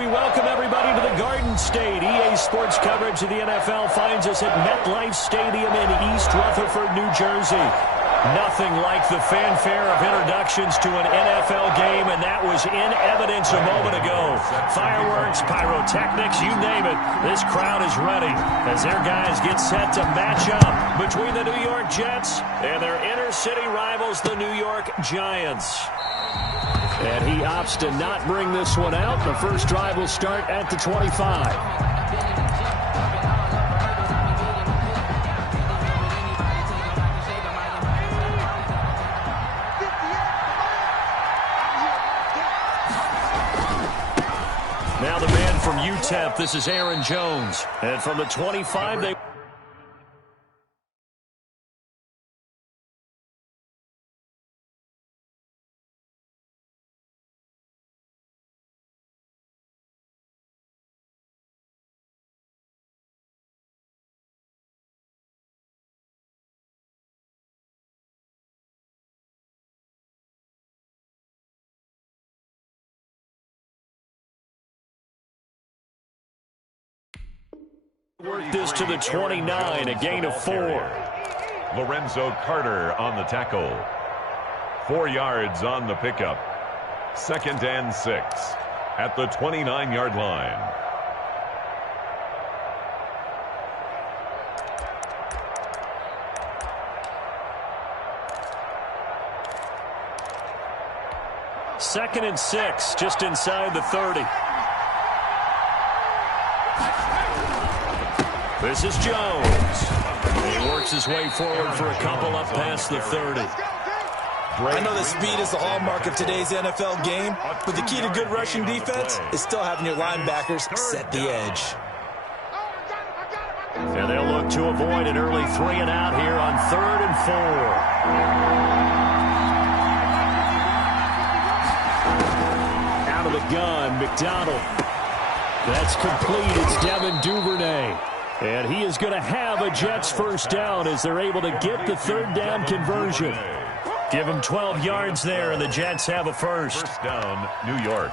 we welcome everybody to the Garden State. EA Sports coverage of the NFL finds us at MetLife Stadium in East Rutherford, New Jersey. Nothing like the fanfare of introductions to an NFL game, and that was in evidence a moment ago. Fireworks, pyrotechnics, you name it. This crowd is ready as their guys get set to match up between the New York Jets and their inner-city rivals, the New York Giants. And he opts to not bring this one out. The first drive will start at the 25. Now the man from UTEP, this is Aaron Jones. And from the 25, they... work this to the 29, a gain of 4. Lorenzo Carter on the tackle. 4 yards on the pickup. 2nd and 6 at the 29-yard line. Second and 6, just inside the 30. This is Jones. He works his way forward for a couple up past the 30. I know that speed is the hallmark of today's NFL game, but the key to good rushing defense is still having your linebackers set the edge. And they'll look to avoid an early 3 and out here on 3rd and 4. Out of the gun, McDonald. That's complete. It's Devin Duvernay. And he is going to have a Jets first down as they're able to get the 3rd down conversion. Give him 12 yards there, and the Jets have a first. First down, New York.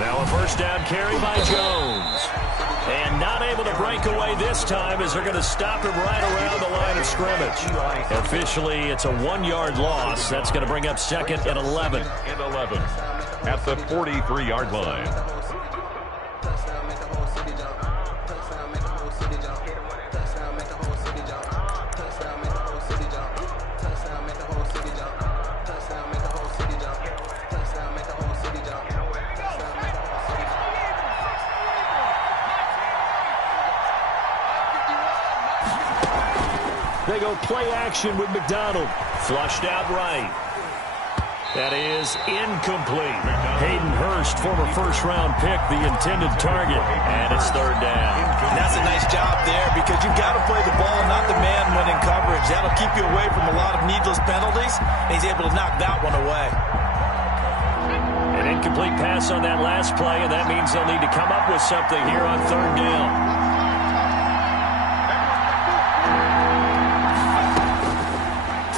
Now a first down carry by Jones. And not able to break away this time as they're going to stop him right around the line of scrimmage. Officially, it's a 1-yard loss. That's going to bring up 2nd and 11. And 11 at the 43-yard line. They go play action with McDonald. Flushed out right. That is incomplete. Hayden Hurst, former first-round pick, the intended target. And it's 3rd down. And that's a nice job there because you've got to play the ball, not the man when in coverage. That'll keep you away from a lot of needless penalties. And he's able to knock that one away. An incomplete pass on that last play, and that means they'll need to come up with something here on 3rd down.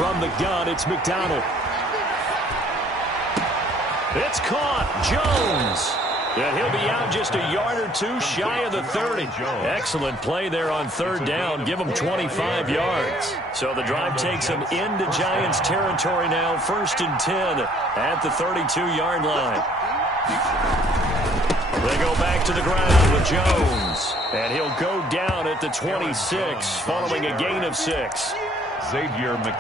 From the gun, it's McDonald. It's caught. Jones. And he'll be out just a yard or 2 shy of the 30. Excellent play there on 3rd down. Give him 25 yards. So the drive takes him into Giants territory now. 1st and 10 at the 32-yard line. They go back to the ground with Jones. And he'll go down at the 26 following a gain of 6.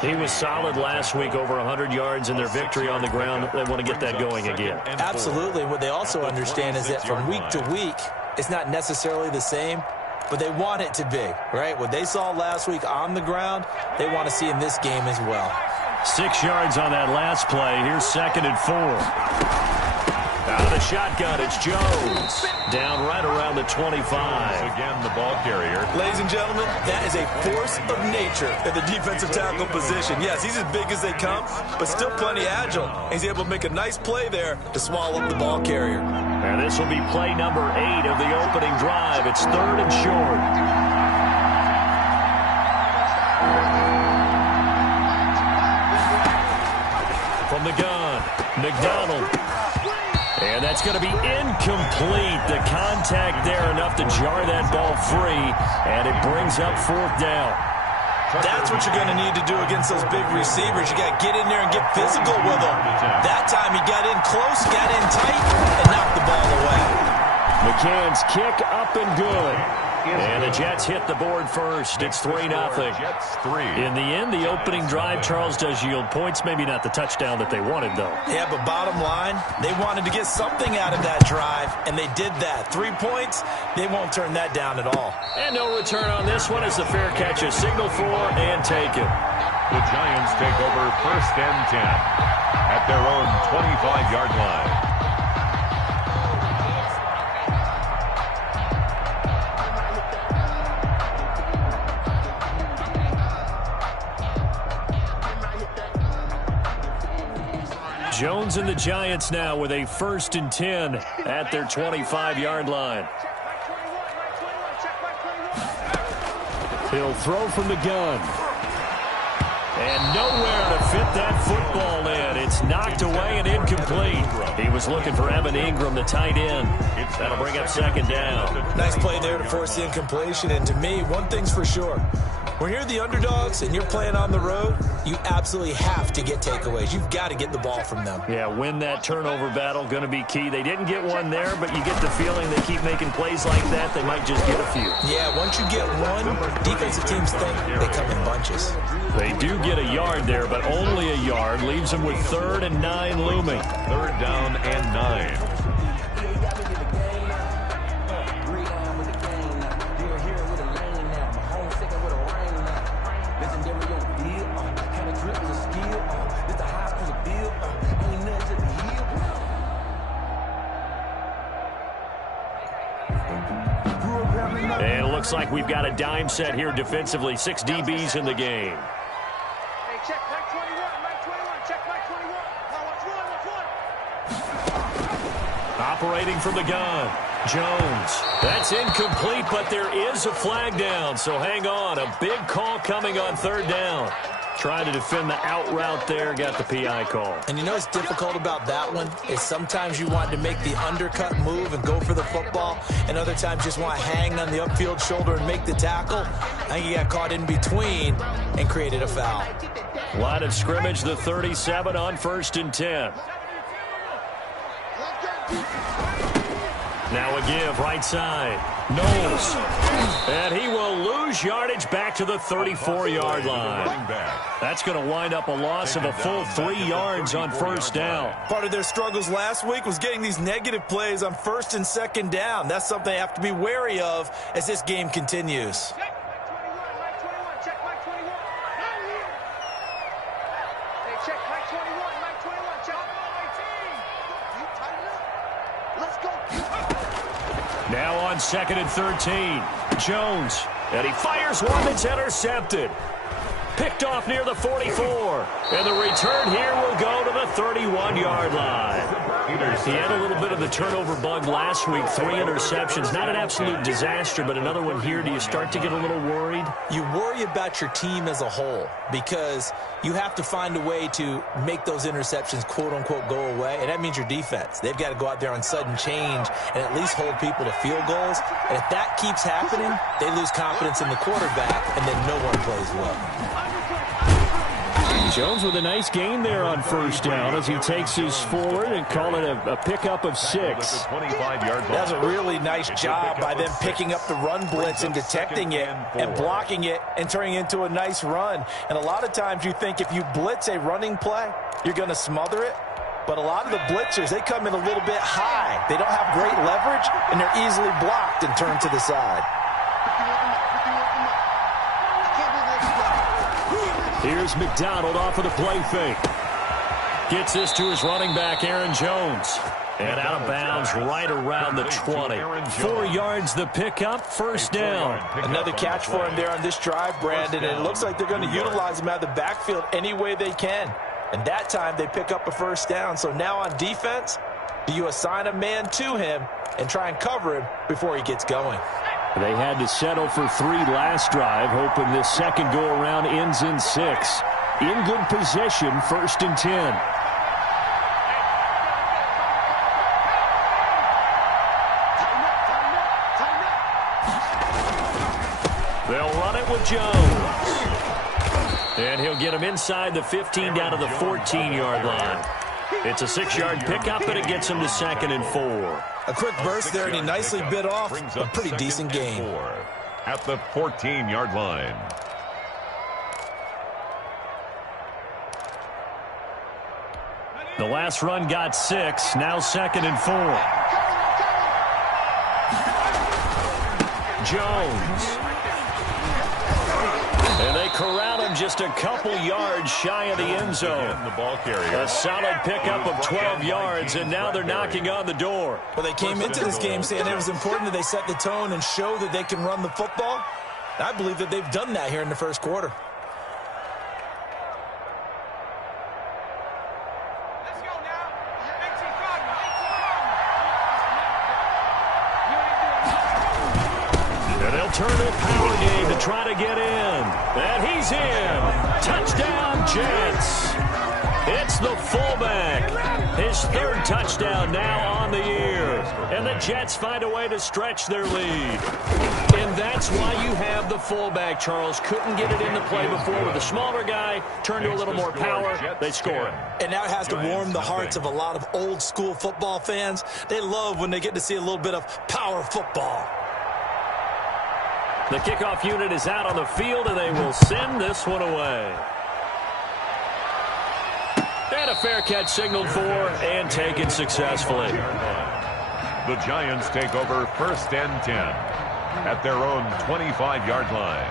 He was solid last week, over 100 yards in their victory on the ground. They want to get that going again. Absolutely. What they also understand is that from week to week, it's not necessarily the same, but they want it to be, right? What they saw last week on the ground, they want to see in this game as well. 6 yards on that last play. Here's 2nd and 4. Out of the shotgun, it's Jones. Down right around the 25. Again, the ball carrier. Ladies and gentlemen, that is a force of nature at the defensive tackle position. Yes, he's as big as they come, but still plenty agile. He's able to make a nice play there to swallow up the ball carrier. And this will be play number 8 of the opening drive. It's 3rd and short. From the gun, McDonald. And that's going to be incomplete. The contact there enough to jar that ball free, and it brings up 4th down. That's what you're going to need to do against those big receivers. You got to get in there and get physical with them. That time he got in close, got in tight, and knocked the ball away. McCann's kick up and good. And the Jets hit the board first. It's 3-0. In the end, the opening drive, Charles, does yield points. Maybe not the touchdown that they wanted, though. Yeah, but bottom line, they wanted to get something out of that drive, and they did that. 3 points, they won't turn that down at all. And no return on this one as the fair catch is signaled for and taken. The Giants take over 1st and 10 at their own 25-yard line. Jones and the Giants now with a 1st and 10 at their 25-yard line. He'll throw from the gun. And nowhere to fit that football in. It's knocked away and incomplete. He was looking for Evan Ingram, the tight end. That'll bring up 2nd down. Nice play there to force the incompletion. And to me, one thing's for sure. When you're the underdogs and you're playing on the road, you absolutely have to get takeaways. You've got to get the ball from them. Yeah, win that turnover battle, going to be key. They didn't get one there, but you get the feeling they keep making plays like that, they might just get a few. Yeah, once you get one, defensive teams think they come in bunches. They do get a yard there, but only a yard. Leaves them with 3rd and 9 looming. 3rd down and 9. And it looks like we've got a dime set here defensively. 6 DBs in the game. Hey, check Mike 21, Mike 21, check Mike 21. Watch one. Operating from the gun, Jones. That's incomplete, but there is a flag down, so hang on. A big call coming on 3rd down. Trying to defend the out route there, got the PI call. And you know what's difficult about that one is sometimes you want to make the undercut move and go for the football, and other times just want to hang on the upfield shoulder and make the tackle. I think he got caught in between and created a foul. Line of scrimmage, the 37 on 1st and 10. Now a give, right side. Knowles. And he will lose yardage back to the 34-yard line. That's going to wind up a loss of a full 3 yards on 1st down. Part of their struggles last week was getting these negative plays on 1st and 2nd down. That's something they have to be wary of as this game continues. Now on 2nd and 13, Jones, and he fires one that's intercepted. Picked off near the 44, and the return here will go to the 31-yard line. He had a little bit of the turnover bug last week, 3 interceptions. Not an absolute disaster, but another one here. Do you start to get a little worried? You worry about your team as a whole because you have to find a way to make those interceptions, quote-unquote, go away, and that means your defense. They've got to go out there on sudden change and at least hold people to field goals, and if that keeps happening, they lose confidence in the quarterback, and then no one plays well. Jones with a nice gain there on 1st down as he takes his forward and call it a pickup of 6. That's a really nice job by them picking up the run blitz and detecting it and blocking it and turning it into a nice run. And a lot of times you think if you blitz a running play, you're going to smother it. But a lot of the blitzers, they come in a little bit high. They don't have great leverage, and they're easily blocked and turned to the side. Here's McDonald off of the play fake. Gets this to his running back, Aaron Jones. And out of bounds right around the 20. 4 yards the pickup, 1st down. Another catch for him there on this drive, Brandon. And it looks like they're going to utilize him out of the backfield any way they can. And that time they pick up a 1st down. So now on defense, do you assign a man to him and try and cover him before he gets going? They had to settle for 3 last drive, hoping this second go-around ends in 6. In good position, 1st and 10. They'll run it with Jones. And he'll get him inside the 15 down to the 14-yard line. It's a 6-yard pickup, and it gets him to 2nd and 4. A quick burst there, and he nicely bit off a pretty decent gain. At the 14-yard line. The last run got 6, now 2nd and 4. Jones. And they corral him just a couple yards shy of the end zone. A solid pickup of 12 yards, and now they're knocking on the door. Well, they came into this game saying it was important that they set the tone and show that they can run the football. I believe that they've done that here in the first quarter. Turn to a power game to try to get in. And he's in. Touchdown, Jets. It's the fullback. His 3rd touchdown now on the year. And the Jets find a way to stretch their lead. And that's why you have the fullback, Charles. Couldn't get it into play before with a smaller guy. Turned to a little more power. They score it. And now it has to warm the hearts of a lot of old school football fans. They love when they get to see a little bit of power football. The kickoff unit is out on the field, and they will send this one away. And a fair catch signaled for and taken successfully. The Giants take over 1st and 10 at their own 25-yard line.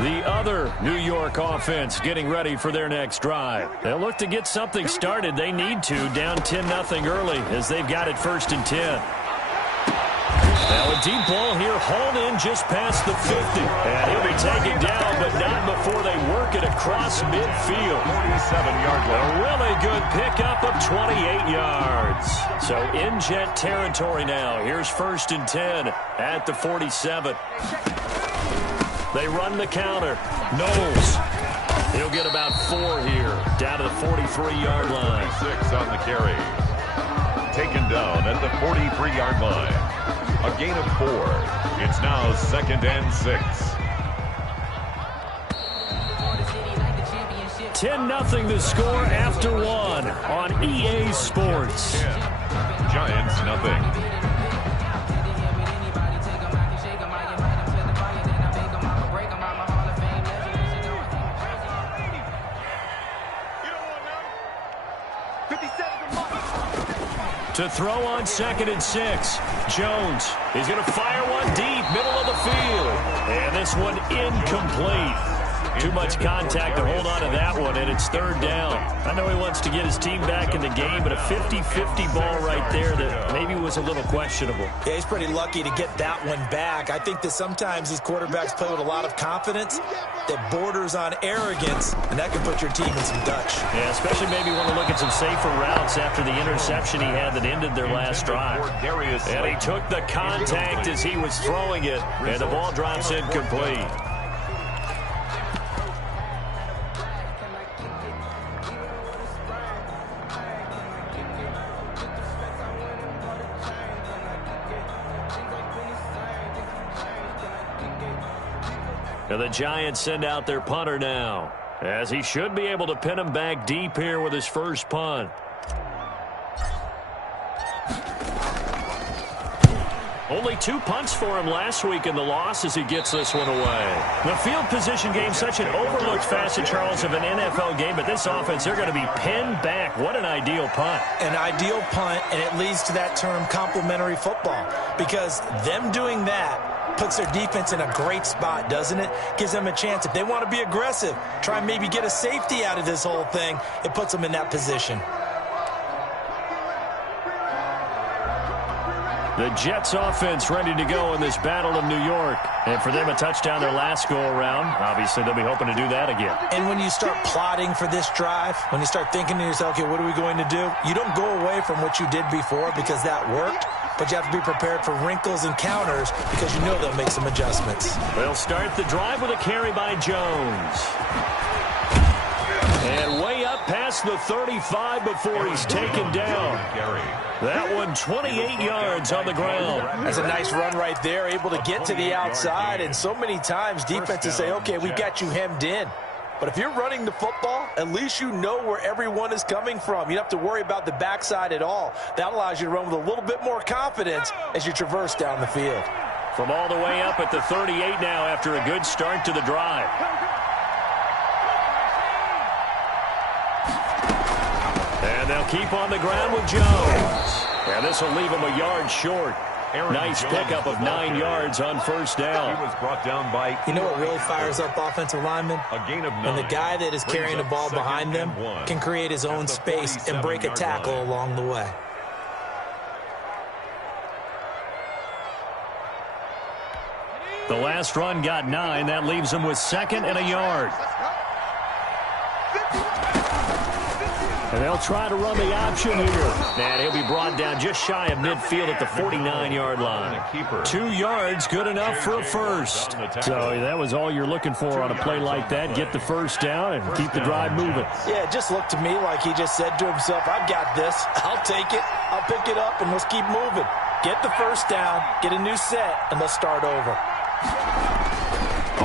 The other New York offense getting ready for their next drive. They'll look to get something started. They need to, down 10-0 early as they've got it 1st and 10. Now a deep ball here, hauled in just past the 50. And he'll be taken down, but not before they work it across midfield. 47-yard line. A really good pickup of 28 yards. So in Jet territory now. Here's 1st and 10 at the 47. They run the counter. Knowles. He'll get about 4 here, down to the 43-yard line. 6 on the carry. Taken down at the 43-yard line. A gain of 4. It's now 2nd and 6. 10-0 the score after 1 on EA Sports. Giants nothing. To throw on 2nd and 6. Jones is going to fire one deep, middle of the field. And this one incomplete. Too much contact to hold on to that one, and it's 3rd down. I know he wants to get his team back in the game, but a 50-50 ball right there that maybe was a little questionable. Yeah, he's pretty lucky to get that one back. I think that sometimes these quarterbacks play with a lot of confidence that borders on arrogance, and that can put your team in some Dutch. Yeah, especially maybe want to look at some safer routes after the interception he had that ended their last drive. And he took the contact as he was throwing it, and the ball drops incomplete. And the Giants send out their punter now, as he should be able to pin him back deep here with his first punt. Only 2 punts for him last week in the loss as he gets this one away. The field position game, such an overlooked facet, Charles, of an NFL game, but this offense, they're going to be pinned back. What an ideal punt. An ideal punt, and it leads to that term complementary football, because them doing that puts their defense in a great spot, doesn't it? Gives them a chance. If they want to be aggressive, try and maybe get a safety out of this whole thing, it puts them in that position. The Jets offense ready to go in this battle of New York. And for them, a touchdown their last go-around. Obviously, they'll be hoping to do that again. And when you start plotting for this drive, when you start thinking to yourself, okay, what are we going to do? You don't go away from what you did before because that worked. But you have to be prepared for wrinkles and counters because you know they'll make some adjustments. They'll start the drive with a carry by Jones. And way up past the 35 before he's taken down. That one 28 yards on the ground. That's a nice run right there, able to get to the outside. And so many times defenses say, okay, we got you hemmed in. But if you're running the football, at least you know where everyone is coming from. You don't have to worry about the backside at all. That allows you to run with a little bit more confidence as you traverse down the field. From all the way up at the 38 now after a good start to the drive. And they'll keep on the ground with Jones. And this will leave him a yard short. Nice pickup of 9 yards on first down. He was brought down by. You know what really fires up offensive linemen? A gain of 9. And the guy that is carrying the ball behind them can create his own space and break a tackle along the way. The last run got 9. That leaves him with 2nd and a yard. And they'll try to run the option here. And he'll be brought down just shy of midfield at the 49-yard line. 2 yards, good enough for a first. So that was all you're looking for on a play like that. Get the first down and keep the drive moving. Yeah, it just looked to me like he just said to himself, I've got this. I'll take it. I'll pick it up, and let's keep moving. Get the first down, get a new set, and let's start over.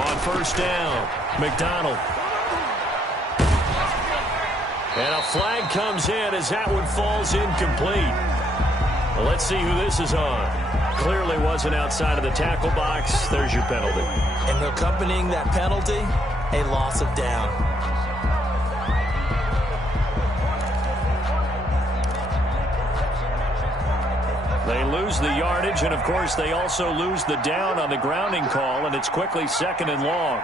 On first down, McDonald. And a flag comes in as that one falls incomplete. Well, let's see who this is on. Clearly wasn't outside of the tackle box. There's your penalty. And accompanying that penalty, a loss of down. They lose the yardage, and, of course, they also lose the down on the grounding call, and it's quickly 2nd and long.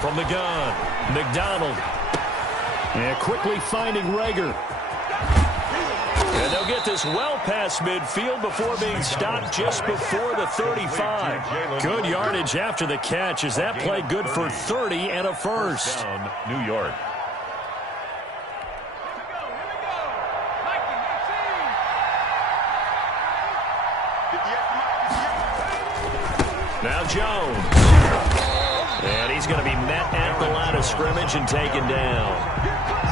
From the gun, McDonald. And quickly finding Rager. And they'll get this well past midfield before being stopped just before the 35. Good yardage after the catch as that play good for 30 and a first. New York. Now Jones. And he's going to be met at the line of scrimmage and taken down.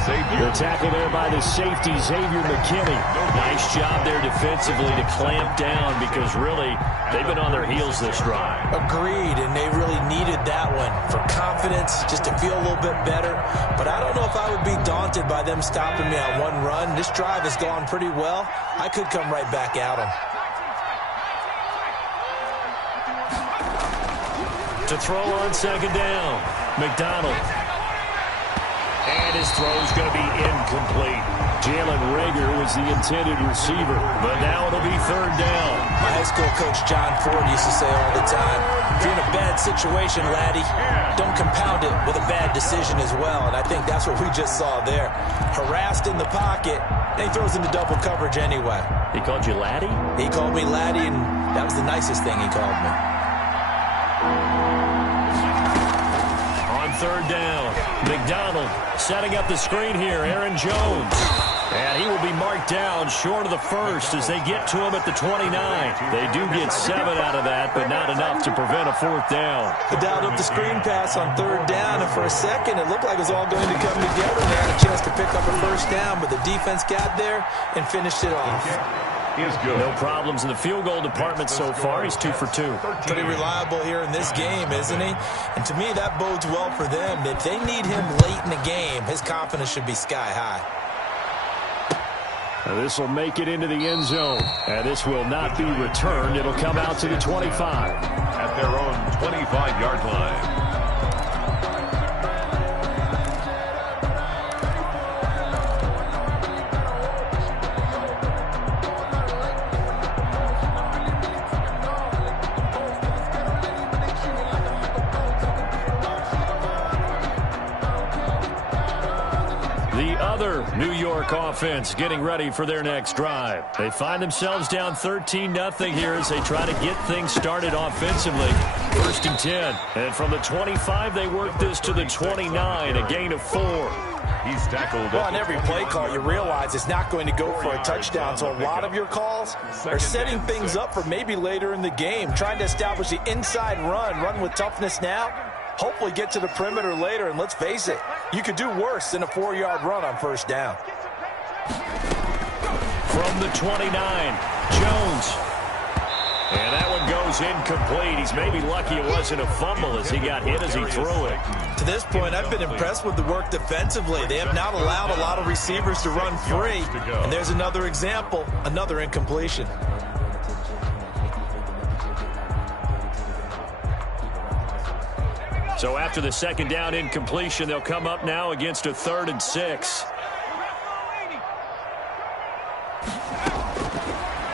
The tackle there by the safety, Xavier McKinney. Nice job there defensively to clamp down because really they've been on their heels this drive. Agreed, and they really needed that one for confidence, just to feel a little bit better. But I don't know if I would be daunted by them stopping me on one run. This drive has gone pretty well. I could come right back at them. To throw on second down, McDonald. And his throw's going to be incomplete. Jalen Rager was the intended receiver, but now it'll be 3rd down. My high school coach, John Ford, used to say all the time, if you're in a bad situation, laddie, don't compound it with a bad decision as well. And I think that's what we just saw there. Harassed in the pocket, and he throws into double coverage anyway. He called you laddie? He called me laddie, and that was the nicest thing he called me. On 3rd down, McDonald setting up the screen here, Aaron Jones. And he will be marked down short of the first as they get to him at the 29. They do get 7 out of that, but not enough to prevent a 4th down. He dialed up the screen pass on 3rd down, and for a second it looked like it was all going to come together. They had a chance to pick up a first down, but the defense got there and finished it off. No problems in the field goal department so far. He's 2 for 2. Pretty reliable here in this game, isn't he? And to me, that bodes well for them. If they need him late in the game, his confidence should be sky high. Now this will make it into the end zone. And this will not be returned. It'll come out to the 25. At their own 25-yard line. New York offense getting ready for their next drive. They find themselves down 13-0 here as they try to get things started offensively. 1st and 10. And from the 25, they work this to the 29, a gain of 4. He's tackled. Well, on every play call, you realize it's not going to go for a touchdown. So a lot of your calls are setting things up for maybe later in the game, trying to establish the inside run with toughness now. Hopefully get to the perimeter later, and let's face it, You could do worse than a 4-yard run on first down. From the 29, Jones. And that one goes incomplete. He's maybe lucky it wasn't a fumble as he got hit as he threw it. To this point, I've been impressed with the work defensively. They have not allowed a lot of receivers to run free. And there's another example, another incompletion. So after the second down incompletion, they'll come up now against a 3rd and 6.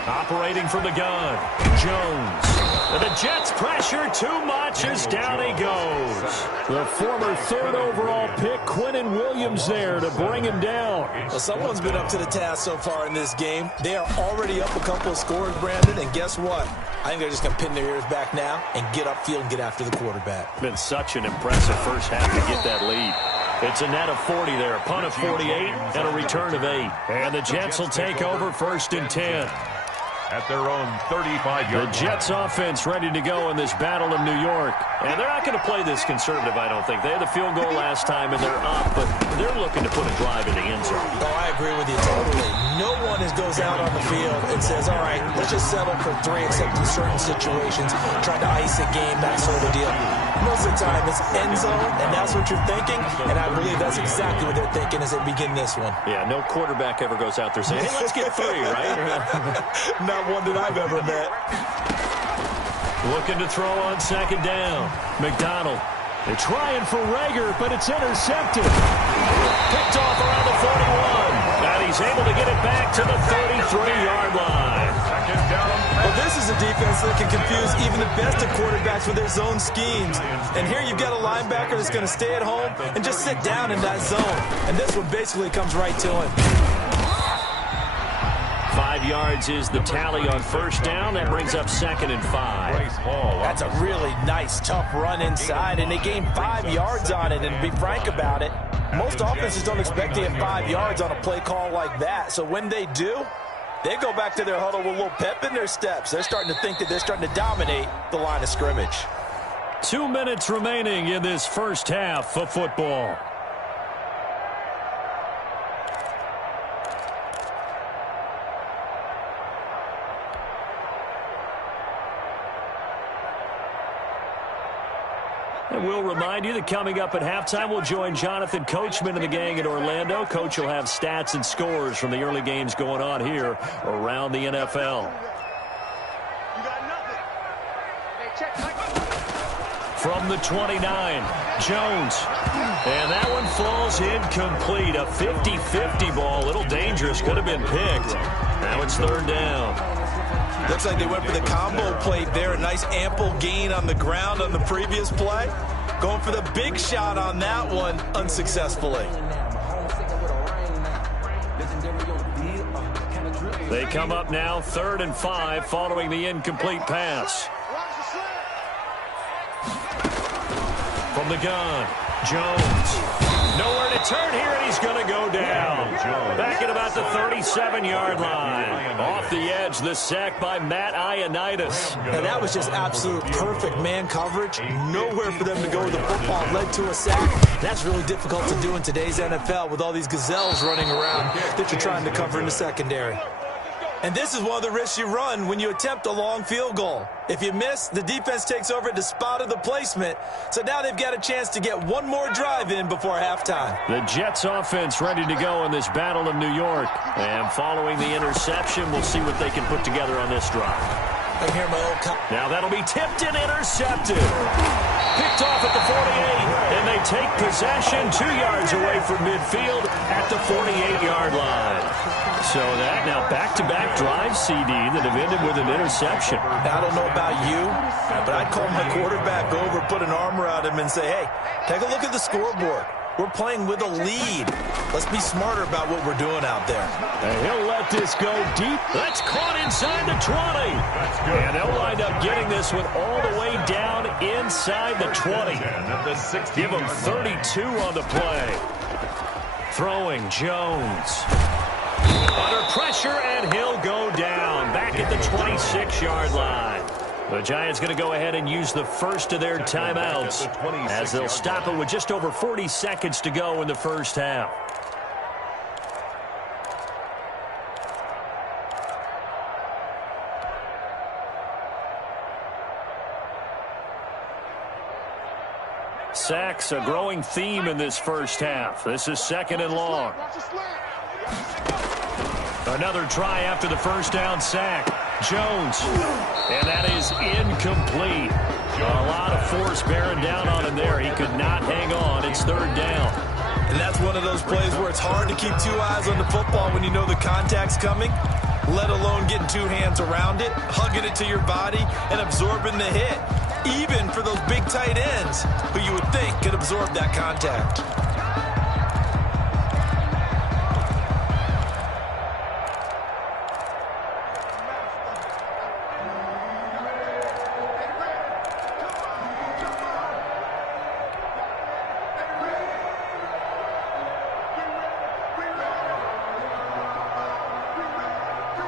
Operating from the gun, Jones. And the Jets pressure too much as down he goes. The former 3rd overall pick, Quinnen Williams, there to bring him down. Well, someone's been up to the task so far in this game. They are already up a couple of scores, Brandon, and guess what? I think they're just going to pin their ears back now and get upfield and get after the quarterback. Been such an impressive first half to get that lead. It's a net of 40 there, a punt of 48, and a return of 8. And the Jets will take over 1st and 10. At their own 35-yard The Jets offense ready to go in this battle of New York. And they're not going to play this conservative, I don't think. They had the field goal last time, and they're up, but they're looking to put a drive in the end zone. Oh, I agree with you totally. No one goes out on the field and says, all right, let's just settle for 3, except in certain situations, trying to ice a game, that sort of deal. Most of the time, it's end zone, and that's what you're thinking, and I believe that's exactly what they're thinking as they begin this one. Yeah, no quarterback ever goes out there saying, hey, let's get 3, right? Not one that I've ever met. Looking to throw on second down. McDonald. They're trying for Rager, but it's intercepted. Picked off around the 41. And he's able to get it back to the 33-yard line. Second down. Well, this is a defense that can confuse even the best of quarterbacks with their zone schemes. And here you've got a linebacker that's going to stay at home and just sit down in that zone. And this one basically comes right to him. 5 yards is the tally on first down. That brings up 2nd and 5. That's a really nice, tough run inside, and they gained 5 yards on it. And to be frank about it, most offenses don't expect to get 5 yards on a play call like that. So when they do, they go back to their huddle with a little pep in their steps. They're starting to think that they're starting to dominate the line of scrimmage. 2 minutes remaining in this first half of football. And we'll remind you that coming up at halftime, we'll join Jonathan Coachman and the gang in Orlando. Coach will have stats and scores from the early games going on here around the NFL. From the 29, Jones. And that one falls incomplete. A 50-50 ball. A little dangerous. Could have been picked. Now it's 3rd down. Looks like they went for the combo plate there. A nice ample gain on the ground on the previous play. Going for the big shot on that one unsuccessfully. They come up now 3rd and 5 following the incomplete pass. From the gun, Jones. Nowhere to turn here, and he's going to go down. Back at about the 37-yard line. Off the edge, the sack by Matt Ioannidis. And that was just absolute perfect man coverage. Nowhere for them to go with the football. Led to a sack. That's really difficult to do in today's NFL with all these gazelles running around that you're trying to cover in the secondary. And this is one of the risks you run when you attempt a long field goal. If you miss, the defense takes over at the spot of the placement. So now they've got a chance to get one more drive in before halftime. The Jets offense ready to go in this battle of New York. And following the interception, we'll see what they can put together on this drive. Now that'll be tipped and intercepted. Picked off at the 48. And they take possession 2 yards away from midfield at the 48-yard line. So that now back-to-back drive CD that have ended with an interception. Now, I don't know about you, but I'd call my quarterback over, put an arm around him, and say, hey, take a look at the scoreboard. We're playing with a lead. Let's be smarter about what we're doing out there. And he'll let this go deep. That's caught inside the 20. That's good. And they'll wind up getting this one all the way down inside the 20. Give him 32 on the play. Throwing Jones. Under pressure, and he'll go down. Back at the 26-yard line. The Giants going to go ahead and use the first of their timeouts as they'll stop it with just over 40 seconds to go in the first half. Sacks, a growing theme in this first half. This is 2nd and long. Another try after the first down sack. Jones. And that is incomplete. A lot of force bearing down on him there. He could not hang on. It's 3rd down. And that's one of those plays where it's hard to keep 2 eyes on the football when you know the contact's coming, let alone getting 2 hands around it, hugging it to your body, and absorbing the hit. Even for those big tight ends who you would think could absorb that contact.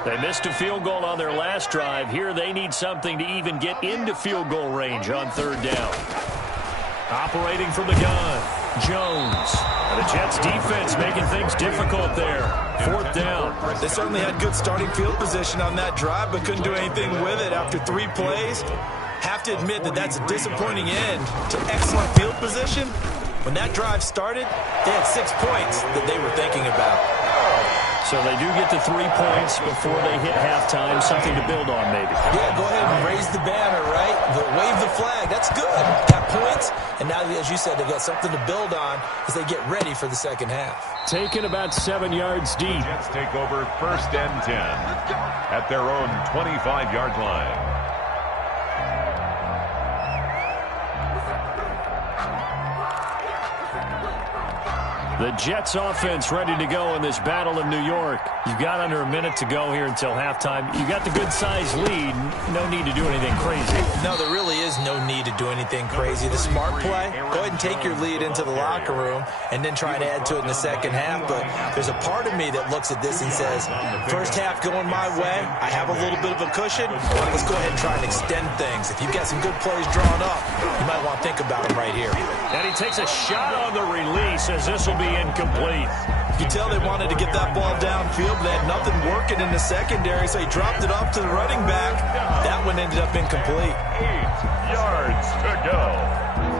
They missed a field goal on their last drive. Here they need something to even get into field goal range on 3rd down. Operating from the gun, Jones. The Jets defense making things difficult there. 4th down. They certainly had good starting field position on that drive, but couldn't do anything with it after 3 plays. Have to admit that that's a disappointing end to excellent field position. When that drive started, they had 6 points that they were thinking about. So they do get to 3 points before they hit halftime, something to build on maybe. Yeah, go ahead and raise the banner, right? Wave the flag. That's good. Got points, and now, as you said, they got something to build on as they get ready for the second half. Taken about 7 yards deep. Jets take over 1st and 10 at their own 25-yard line. The Jets offense ready to go in this battle in New York. You've got under a minute to go here until halftime. You got the good-sized lead. No need to do anything crazy. No, there really is no need to do anything crazy. The smart play, go ahead and take your lead into the locker room and then try and add to it in the second half. But there's a part of me that looks at this and says, first half going my way, I have a little bit of a cushion. Let's go ahead and try and extend things. If you've got some good plays drawn up, you might want to think about them right here. And he takes a shot on the release as this will be incomplete. You tell they wanted to get that ball downfield, but they had nothing working in the secondary, so he dropped it off to the running back. That one ended up incomplete. 8 yards to go.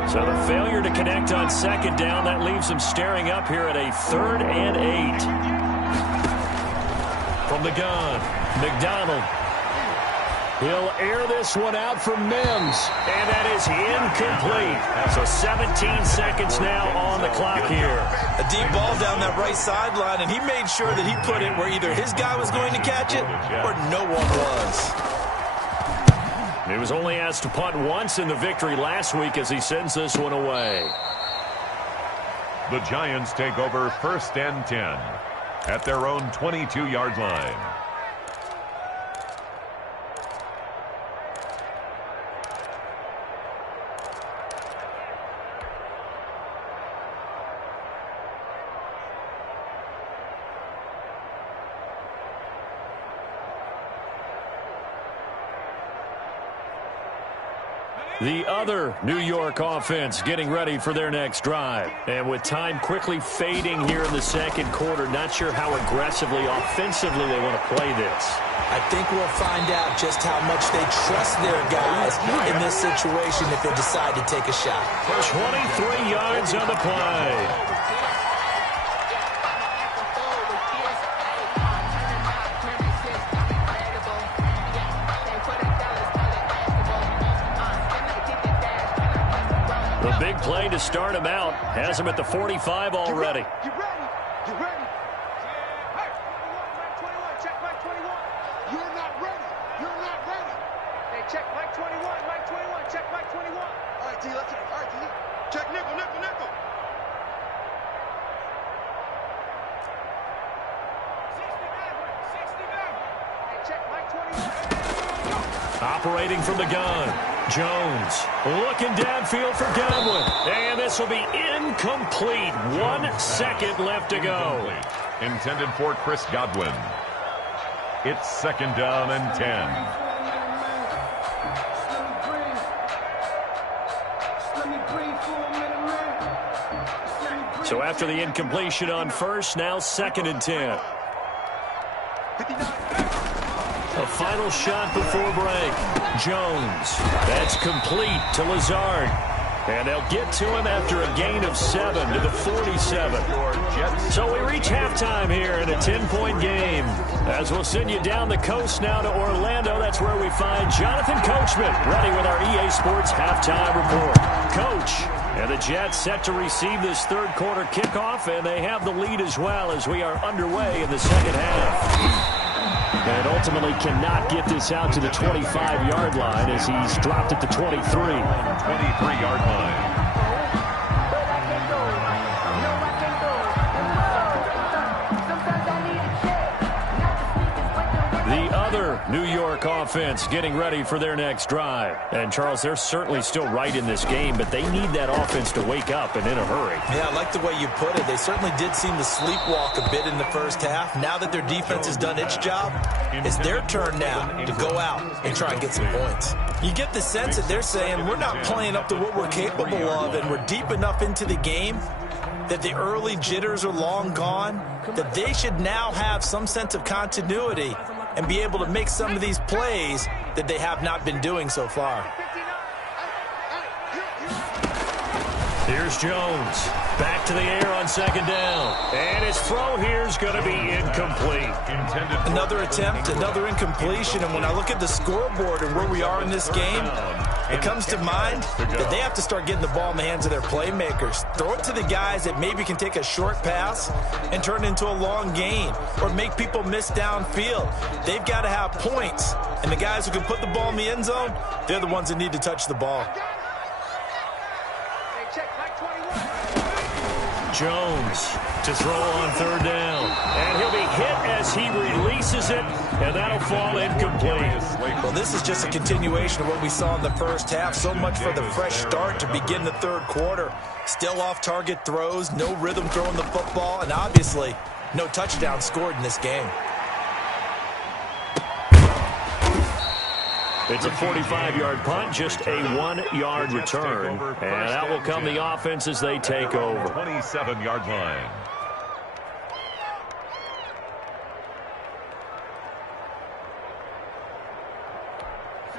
So the failure to connect on 2nd down, that leaves them staring up here at a 3rd and 8. From the gun, McDonald. He'll air this one out for Mims, and that is incomplete. So 17 seconds now on the clock here. A deep ball down that right sideline, and he made sure that he put it where either his guy was going to catch it or no one was. He was only asked to punt once in the victory last week as he sends this one away. The Giants take over 1st and 10 at their own 22-yard line. The other New York offense getting ready for their next drive. And with time quickly fading here in the second quarter, not sure how aggressively, offensively they want to play this. I think we'll find out just how much they trust their guys in this situation if they decide to take a shot. 23 yards on the play. The big play to start him out has him at the 45 already. You ready? You ready? Hey, 21, check Mike 21. You're not ready. You're not ready. Hey, check Mike 21. Mike 21, check Mike 21. All right, D, let's go. All right, D. Check nickel, nickel, nickel. 69. Hey, check Mike 21. Operating from the gun. Jones looking downfield for Godwin. And this will be incomplete. 1 second left to go. Intended for Chris Godwin. It's 2nd down and 10. So after the incompletion on first, now 2nd and 10. A final shot before break. Jones. That's complete to Lazard. And they'll get to him after a gain of 7 to the 47. So we reach halftime here in a 10-point game. As we'll send you down the coast now to Orlando, that's where we find Jonathan Coachman ready with our EA Sports halftime report. Coach, and the Jets set to receive this third quarter kickoff, and they have the lead as well as we are underway in the second half. And ultimately cannot get this out to the 25-yard line as he's dropped at the 23. 23-yard line. The other New York offense getting ready for their next drive. And, Charles, they're certainly still right in this game, but they need that offense to wake up and in a hurry. Yeah, I like the way you put it. They certainly did seem to sleepwalk a bit in the first half. Now that their defense has done its job, it's their turn now to go out and try and get some points. You get the sense that they're saying we're not playing up to what we're capable of, and we're deep enough into the game that the early jitters are long gone, that they should now have some sense of continuity and be able to make some of these plays that they have not been doing so far. Here's Jones. Back to the air on 2nd down. And his throw here is going to be incomplete. Another attempt, another incompletion. And when I look at the scoreboard and where we are in this game, it comes to mind that they have to start getting the ball in the hands of their playmakers. Throw it to the guys that maybe can take a short pass and turn it into a long gain or make people miss downfield. They've got to have points. And the guys who can put the ball in the end zone, they're the ones that need to touch the ball. Jones to throw on 3rd down. And he'll be hit as he releases it, and that'll fall incomplete. Well, this is just a continuation of what we saw in the first half. So much for the fresh start to begin the third quarter. Still off-target throws, no rhythm throwing the football, and obviously no touchdown scored in this game. It's a 45-yard punt, just a 1-yard return. And that will come the offense as they take over. 27-yard line.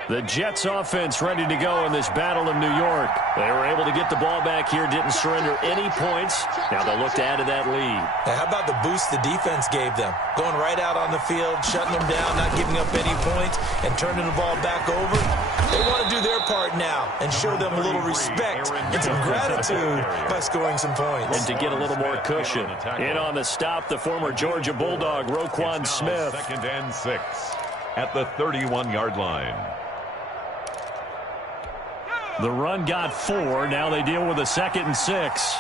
The Jets offense ready to go in this battle of New York. They were able to get the ball back here, didn't surrender any points. Now they'll look to add to that lead. Now, how about the boost the defense gave them? Going right out on the field, shutting them down, not giving up any points, and turning the ball back over. They want to do their part now and show them a little respect and some gratitude by scoring some points. And to get a little more cushion. In on the stop, the former Georgia Bulldog, Roquan Smith. 2nd and 6 at the 31-yard line. The run got 4. Now they deal with a 2nd and 6.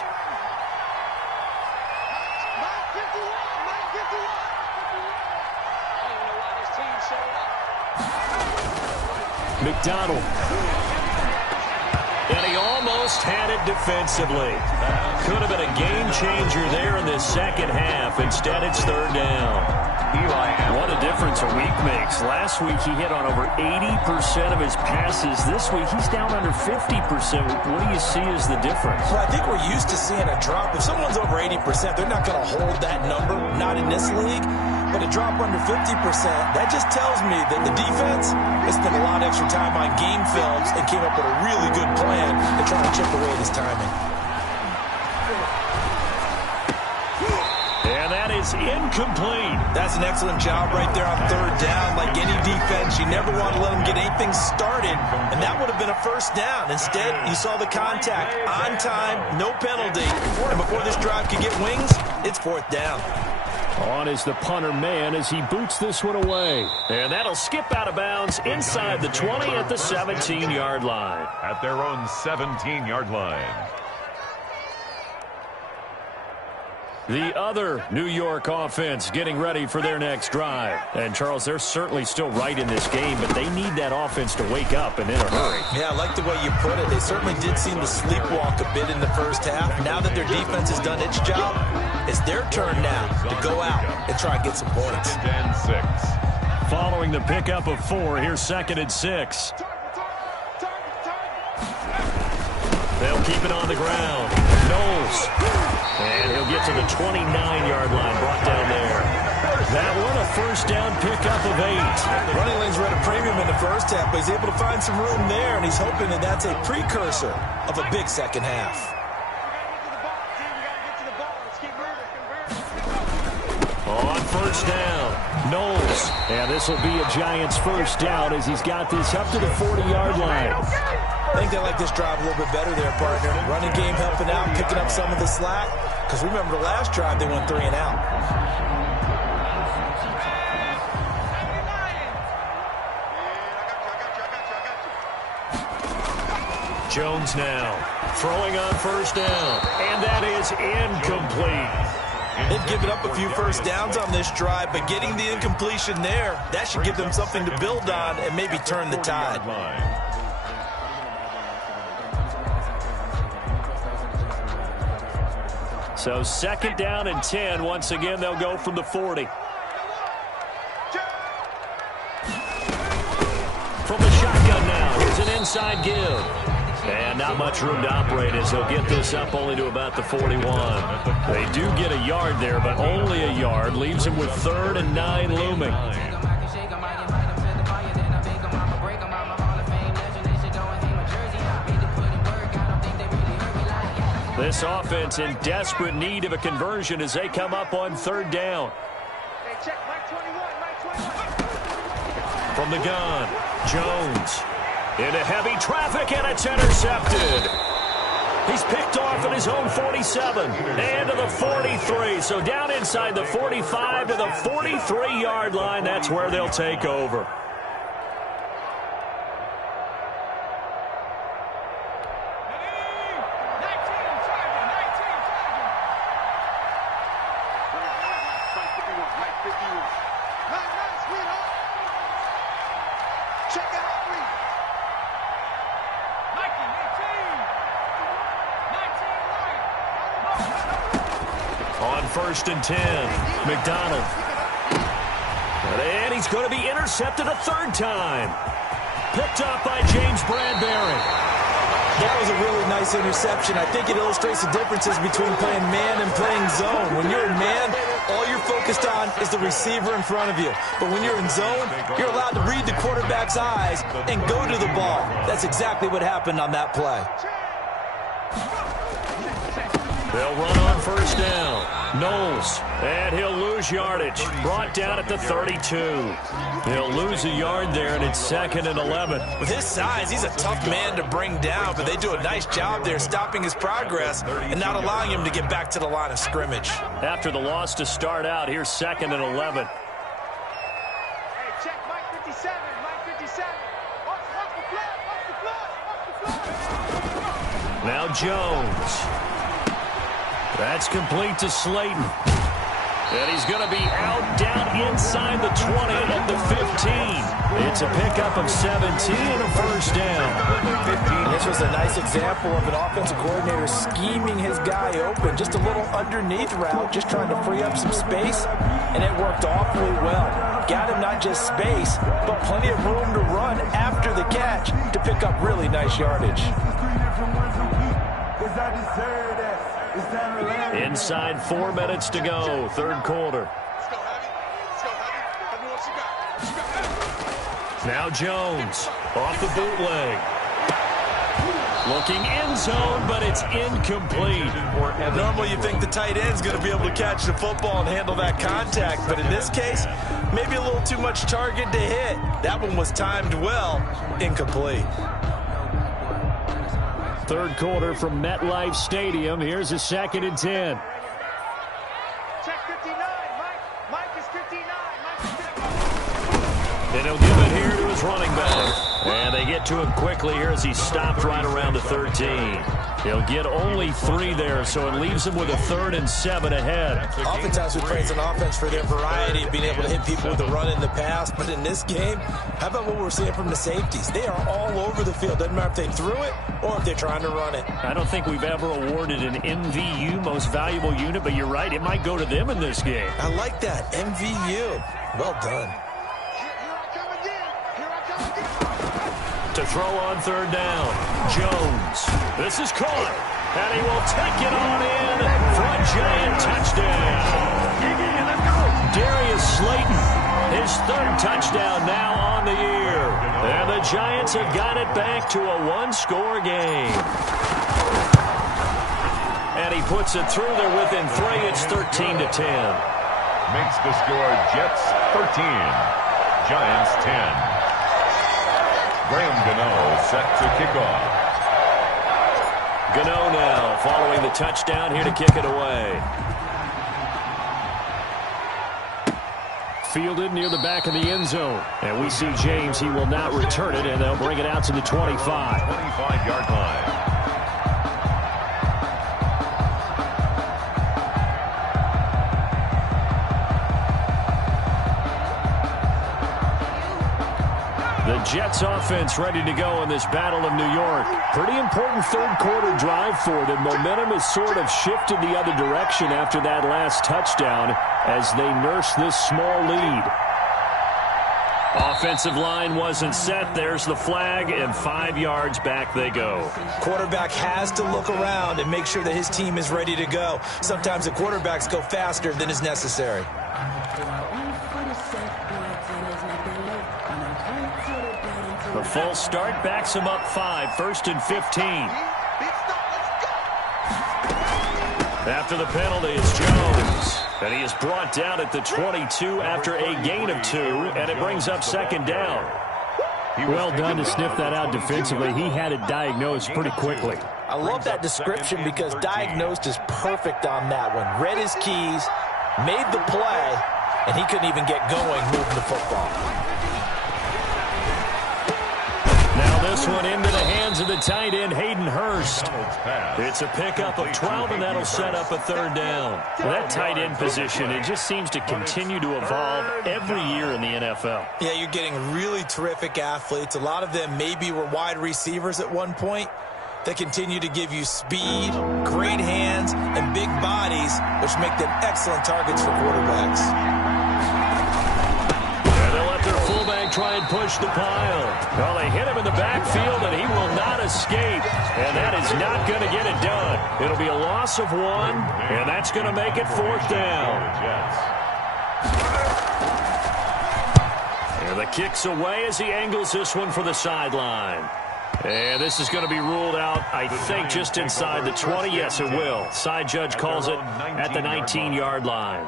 McDonald. And he almost had it defensively. Could have been a game changer there in this second half. Instead, it's 3rd down. What a difference a week makes. Last week he hit on over 80% of his passes. This week he's down under 50%. What do you see as the difference? Well, I think we're used to seeing a drop. If someone's over 80%, they're not going to hold that number, not in this league. But a drop under 50%, that just tells me that the defense has spent a lot of extra time on game films and came up with a really good plan to try to chip away at his timing. And that is incomplete. That's an excellent job right there on 3rd down. Like any defense, you never want to let them get anything started, and that would have been a 1st down. Instead, you saw the contact on time, no penalty, and before this drive could get wings, it's 4th down. On is the punter man as he boots this one away. And that'll skip out of bounds inside the 20 at the 17-yard line. At their own 17-yard line. The other New York offense getting ready for their next drive. And, Charles, they're certainly still right in this game, but they need that offense to wake up and in a hurry. Yeah, I like the way you put it. They certainly did seem to sleepwalk a bit in the first half. Now that their defense has done its job, it's their turn now to go out and try and get some points. 2nd and 6. Following the pickup of 4, here's 2nd and 6. They'll keep it on the ground. Knowles. And he'll get to the 29-yard line, brought down there. That one a first down pickup of 8. Running lanes were at a premium in the first half, but he's able to find some room there, and he's hoping that that's a precursor of a big second half. On first down, Knowles. And this will be a Giants first down as he's got this up to the 40-yard line. I think they like this drive a little bit better there, partner. Running game helping out, picking up some of the slack. Because remember the last drive, they went 3 and out. Jones now throwing on first down. And that is incomplete. They've given up a few first downs on this drive, but getting the incompletion there, that should give them something to build on and maybe turn the tide. So second down and 10. Once again, they'll go from the 40. From the shotgun now, here's an inside give. And not much room to operate as he'll get this up only to about the 41. They do get a yard there, but only a yard. Leaves him with 3rd and 9 looming. This offense in desperate need of a conversion as they come up on 3rd down. From the gun, Jones. Into heavy traffic, and it's intercepted. He's picked off at his own 47 and to the 43. So down inside the 45 to the 43-yard line. That's where they'll take over. First and 10, McDonald. And he's going to be intercepted a 3rd time. Picked up by James Bradbury. That was a really nice interception. I think it illustrates the differences between playing man and playing zone. When you're in man, all you're focused on is the receiver in front of you. But when you're in zone, you're allowed to read the quarterback's eyes and go to the ball. That's exactly what happened on that play. They'll run on first down. Knowles, and he'll lose yardage. Brought down at the 32. He'll lose a yard there, and it's 2nd and 11. With his size, he's a tough man to bring down, but they do a nice job there stopping his progress and not allowing him to get back to the line of scrimmage. After the loss to start out, here's 2nd and 11. Hey, check Mike 57, Mike 57. Off the flag. Now Jones. That's complete to Slayton. And he's going to be out down inside the 20 at the 15. It's a pickup of 17 and a first down. This was a nice example of an offensive coordinator scheming his guy open. Just a little underneath route, just trying to free up some space, and it worked awfully well. Got him not just space, but plenty of room to run after the catch to pick up really nice yardage. Inside 4 minutes to go, 3rd quarter. Now Jones off the bootleg. Looking end zone, but it's incomplete. Normally you think the tight end's going to be able to catch the football and handle that contact, but in this case, maybe a little too much target to hit. That one was timed well, incomplete. 3rd quarter from MetLife Stadium. Here's a 2nd and 10. Check 59, Mike is 59, Mike is 59. And he'll give it here to his running back. And they get to him quickly here as he stopped right around the 13. He'll get only 3 there, so it leaves him with a 3rd and 7 ahead. Oftentimes we praise an offense for their variety of being able to hit people with the run in the past, but in this game, how about what we're seeing from the safeties? They are all over the field. Doesn't matter if they threw it or if they're trying to run it. I don't think we've ever awarded an MVU, most valuable unit, but you're right, it might go to them in this game. I like that, MVU. Well done. To throw on 3rd down, Jones. This is caught. And he will take it on in for a giant touchdown. Darius Slayton, his third touchdown now on the year. And the Giants have got it back to a one-score game. And he puts it through there within 3. It's 13-10. Makes the score Jets 13, Giants 10. Graham Gano set to kick off. Gano now following the touchdown here to kick it away. Fielded near the back of the end zone. And we see James. He will not return it, and they'll bring it out to the 25. 25-yard line. The Jets offense ready to go in this Battle of New York. Pretty important third-quarter drive for them. Momentum has sort of shifted the other direction after that last touchdown as they nurse this small lead. Offensive line wasn't set. There's the flag, and 5 yards back they go. Quarterback has to look around and make sure that his team is ready to go. Sometimes the quarterbacks go faster than is necessary. The full start backs him up 5, 1st and 15. After the penalty is Jones. And he is brought down at the 22 after a gain of 2, and it brings up 2nd down. Well done to sniff that out defensively. He had it diagnosed pretty quickly. I love that description because diagnosed is perfect on that one. Read his keys, made the play, and he couldn't even get going moving the football. This one into the hands of the tight end, Hayden Hurst. It's a pickup of 12, and that'll set up a 3rd down. Well, that tight end position, it just seems to continue to evolve every year in the NFL. Yeah, you're getting really terrific athletes. A lot of them maybe were wide receivers at one point. They continue to give you speed, great hands, and big bodies, which make them excellent targets for quarterbacks. Fullback try and push the pile. Well, they hit him in the backfield, and he will not escape. And that is not going to get it done. It'll be a loss of 1, and that's going to make it 4th down. And the kick's away as he angles this one for the sideline. And this is going to be ruled out, I think, just inside the 20. Yes, it will. Side judge calls it at the 19-yard line.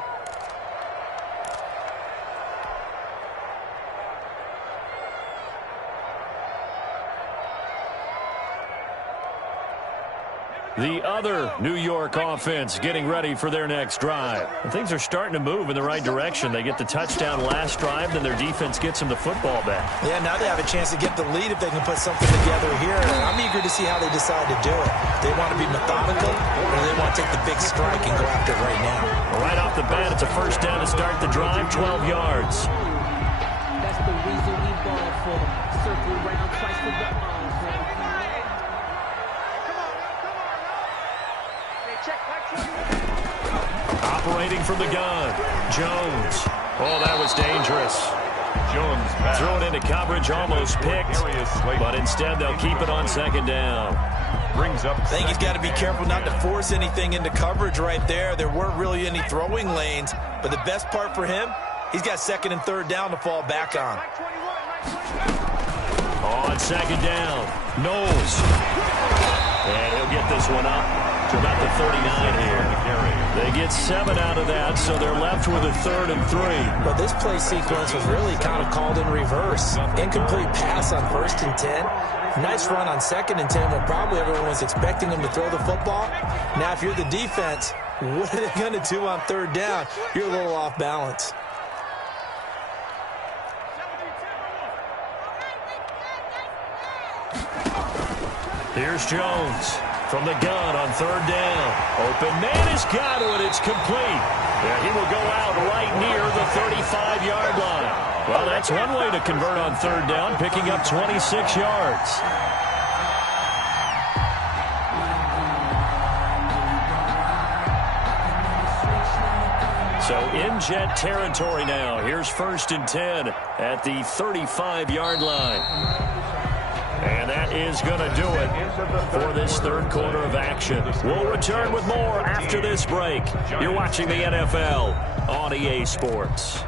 The other New York offense getting ready for their next drive. And things are starting to move in the right direction. They get the touchdown last drive, then their defense gets them the football back. Yeah, now they have a chance to get the lead if they can put something together here. And I'm eager to see how they decide to do it. They want to be methodical, or they want to take the big strike and go after it right now. Well, right off the bat, it's a 1st down to start the drive, 12 yards. That's the reason we ball for circle around twice for the Operating from the gun, Jones. Oh, that was dangerous. Jones thrown into coverage, almost picked, but instead they'll keep it on 2nd down. Brings up. I think he's got to be careful not to force anything into coverage right there. There weren't really any throwing lanes, but the best part for him, he's got 2nd and 3rd down to fall back on. On 2nd down, Knowles. And he'll get this one up to about the 39 here. They get 7 out of that, so they're left with a 3rd and 3. But this play sequence was really kind of called in reverse. Incomplete pass on 1st and 10. Nice run on 2nd and 10 when probably everyone was expecting him to throw the football. Now, if you're the defense, what are they going to do on 3rd down? You're a little off balance. Here's Jones from the gun on 3rd down. Open man has got it. It's complete. Yeah, he will go out right near the 35-yard line. Well, that's one way to convert on 3rd down, picking up 26 yards. So in Jet territory now. Here's 1st and 10 at the 35-yard line. And that is going to do it for this third quarter of action. We'll return with more after this break. You're watching the NFL on EA Sports.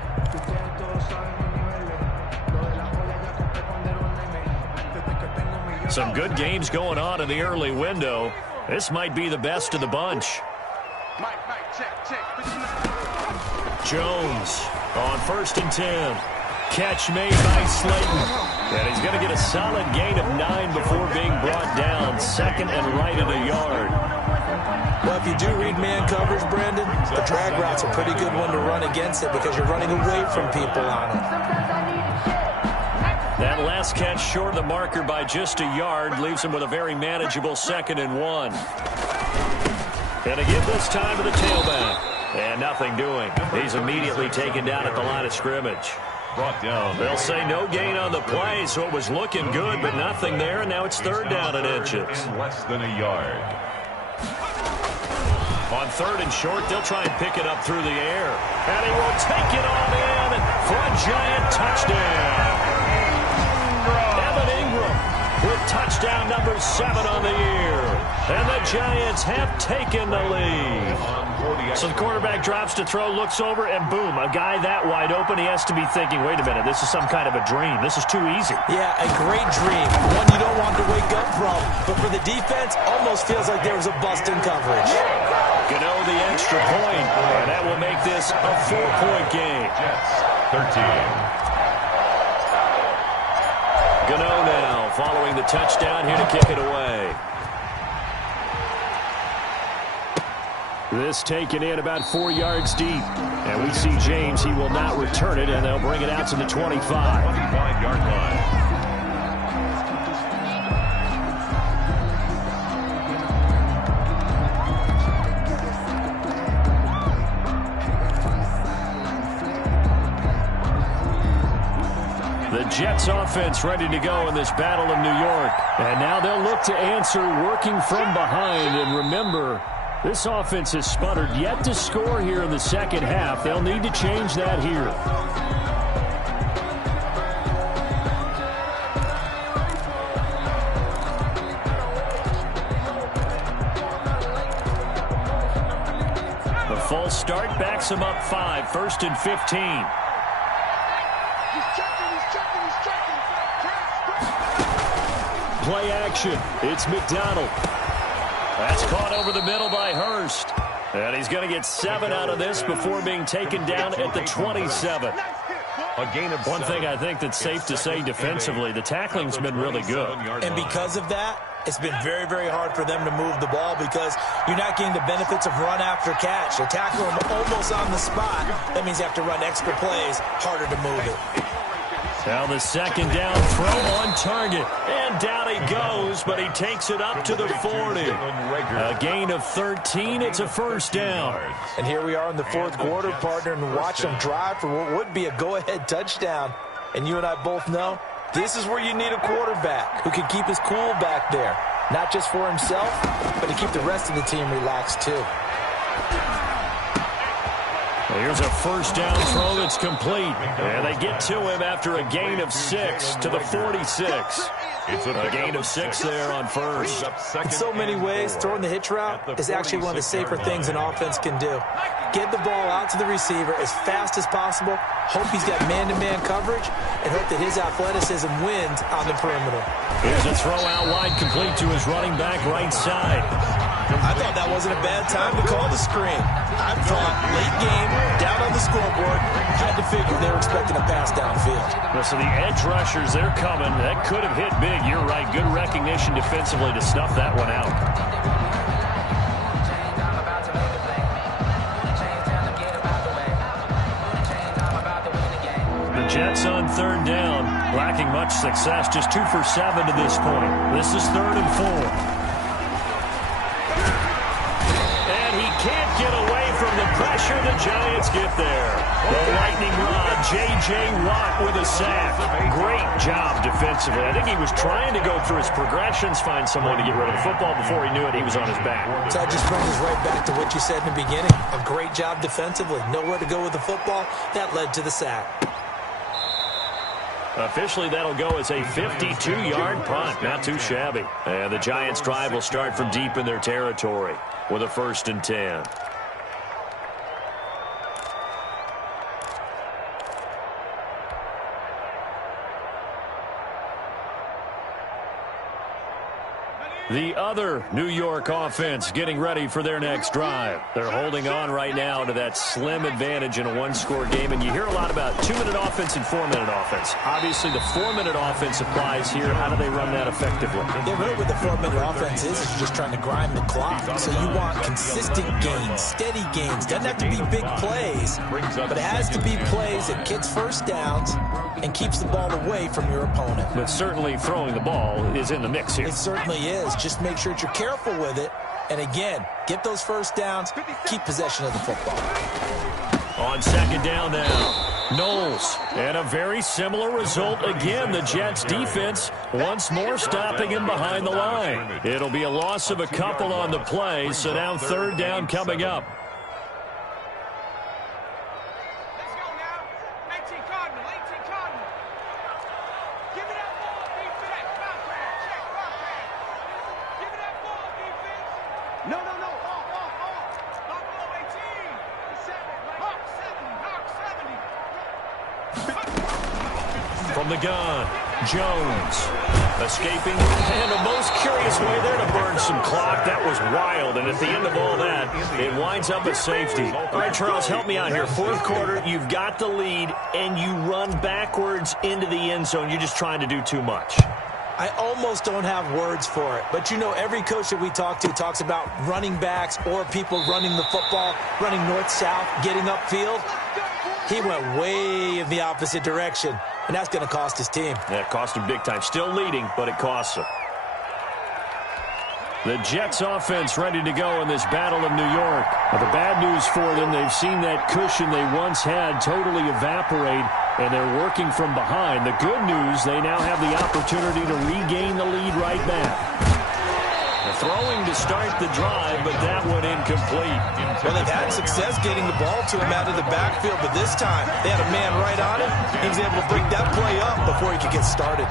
Some good games going on in the early window. This might be the best of the bunch. Jones on 1st and 10. Catch made by Slayton. And he's going to get a solid gain of 9 before being brought down. Second and right at a yard. Well, if you do read man coverage, Brandon, the drag route's a pretty good one to run against it because you're running away from people on it. That last catch short of the marker by just a yard leaves him with a very manageable 2nd and 1. And to give this time to the tailback. And nothing doing. He's immediately taken down at the line of scrimmage. Brought down. They'll say no gain on the play, so it was looking good, but nothing there, and now it's 3rd down and inches. Less than a yard. On 3rd and short, they'll try and pick it up through the air. And he will take it on in for a giant touchdown. Evan Ingram with touchdown number 7 on the year. And the Giants have taken the lead. So the quarterback drops to throw, looks over, and boom, a guy that wide open, he has to be thinking, wait a minute, this is some kind of a dream. This is too easy. Yeah, a great dream. One you don't want to wake up from. But for the defense, almost feels like there was a bust in coverage. Gano the extra point, and that will make this a 4-point game. Jets, 13. Gano now following the touchdown here to kick it away. This taken in about 4 yards deep. And we see James, he will not return it, and they'll bring it out to the 25. 25-yard line. The Jets offense ready to go in this battle of New York. And now they'll look to answer working from behind. And remember, this offense has sputtered yet to score here in the second half. They'll need to change that here. The false start backs him up 5, 1st and 15. Play action. It's McDonald. That's caught over the middle by Hurst. And he's going to get 7 out of this before being taken down at the 27. A gain of One thing I think that's safe to say defensively, the tackling's been really good. And because of that, it's been very, very hard for them to move the ball because you're not getting the benefits of run after catch. They tackle him almost on the spot. That means you have to run extra plays, harder to move it. Now the 2nd down throw on target. And down he goes, but he takes it up to the 40. A gain of 13. It's a 1st down. And here we are in the 4th quarter, partner, and watch them drive for what would be a go-ahead touchdown. And you and I both know this is where you need a quarterback who can keep his cool back there. Not just for himself, but to keep the rest of the team relaxed too. Here's a 1st down throw that's complete. And they get to him after a gain of 6 to the 46. It's a gain of 6 there on 1st. In so many ways, throwing the hitch route is actually one of the safer things an offense can do. Get the ball out to the receiver as fast as possible, hope he's got man-to-man coverage, and hope that his athleticism wins on the perimeter. Here's a throw out wide complete to his running back right side. I thought that wasn't a bad time to call the screen. I thought late game, down on the scoreboard, had to figure they were expecting a pass downfield. Well, so the edge rushers, they're coming. That could have hit big. You're right. Good recognition defensively to snuff that one out. The Jets on 3rd down, lacking much success. Just 2 for 7 to this point. This is 3rd and 4. Can't get away from the pressure. The Giants get there. The lightning rod, J.J. Watt with a sack. Great job defensively. I think he was trying to go through his progressions, find someone to get rid of the football. Before he knew it, he was on his back. So that just brings us right back to what you said in the beginning. A great job defensively. Nowhere to go with the football. That led to the sack. Officially, that'll go as a 52-yard punt. Not too shabby. And the Giants' drive will start from deep in their territory with a 1st and 10. The other New York offense getting ready for their next drive. They're holding on right now to that slim advantage in a one-score game. And you hear a lot about 2-minute offense and 4-minute offense. Obviously, the 4-minute offense applies here. How do they run that effectively? Yeah, really what the 4-minute offense is you're just trying to grind the clock. So you want consistent gains, steady gains. Doesn't have to be big plays, but it has to be plays that gets first downs and keeps the ball away from your opponent. But certainly throwing the ball is in the mix here. It certainly is. Just make sure that you're careful with it. And again, get those first downs, keep possession of the football. On 2nd down now, Knowles. And a very similar result again. The Jets defense once more stopping him behind the line. It'll be a loss of a couple on the play, so now 3rd down coming up. From the gun, Jones escaping, and a most curious way there to burn some clock. That was wild, and at the end of all that, it winds up a safety. All right, Charles, help me out here. 4th quarter, you've got the lead, and you run backwards into the end zone. You're just trying to do too much. I almost don't have words for it, but you know every coach that we talk to talks about running backs or people running the football, running north-south, getting upfield. He went way in the opposite direction, and that's going to cost his team. That cost him big time. Still leading, but it costs him. The Jets offense ready to go in this battle of New York. But the bad news for them, they've seen that cushion they once had totally evaporate, and they're working from behind. The good news, they now have the opportunity to regain the lead right back. Throwing to start the drive, but that one incomplete. Well, they've had success getting the ball to him out of the backfield, but this time they had a man right on him. He was able to break that play up before he could get started.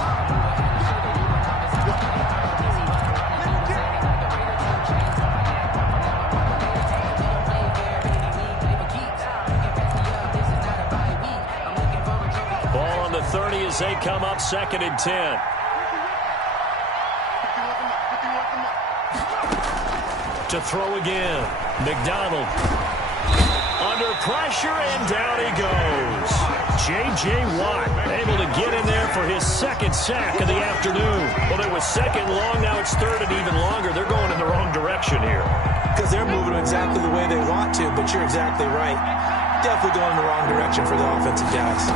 Ball on the 30 as they come up 2nd and 10. To throw again. McDonald under pressure, and down he goes. J.J. Watt able to get in there for his 2nd sack of the afternoon. Well, it was 2nd long, now it's 3rd and even longer. They're going in the wrong direction here. Because they're moving exactly the way they want to, but you're exactly right. Definitely going in the wrong direction for the offensive guys.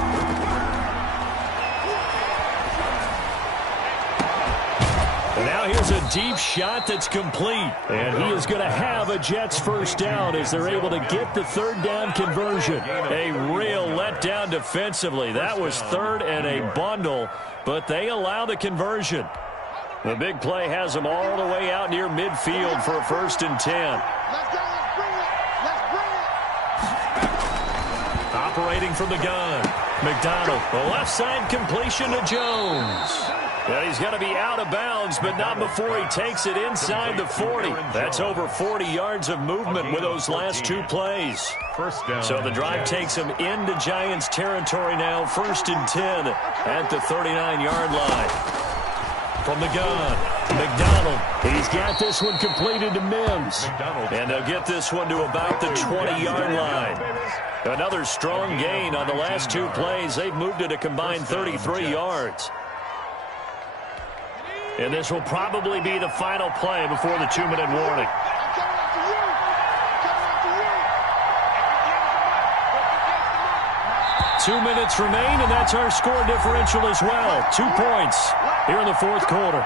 Now here's a deep shot that's complete. And he is going to have a Jets 1st down as they're able to get the 3rd down conversion. A real letdown defensively. That was 3rd and a bundle, but they allow the conversion. The big play has them all the way out near midfield for a 1st and 10. Let's go. Let's bring it. Let's bring it. Operating from the gun. McDonald, the left side completion to Jones. And he's going to be out of bounds, but not before he takes it inside the 40. That's over 40 yards of movement with those last 2 plays. So the drive takes him into Giants territory now, 1st and 10 at the 39-yard line. From the gun, McDonald. He's got this one completed to Mims. And they'll get this one to about the 20-yard line. Another strong gain on the last 2 plays. They've moved it a combined 33 yards. And this will probably be the final play before the 2-minute warning. 2 minutes remain, and that's our score differential as well. 2 points here in the 4th quarter.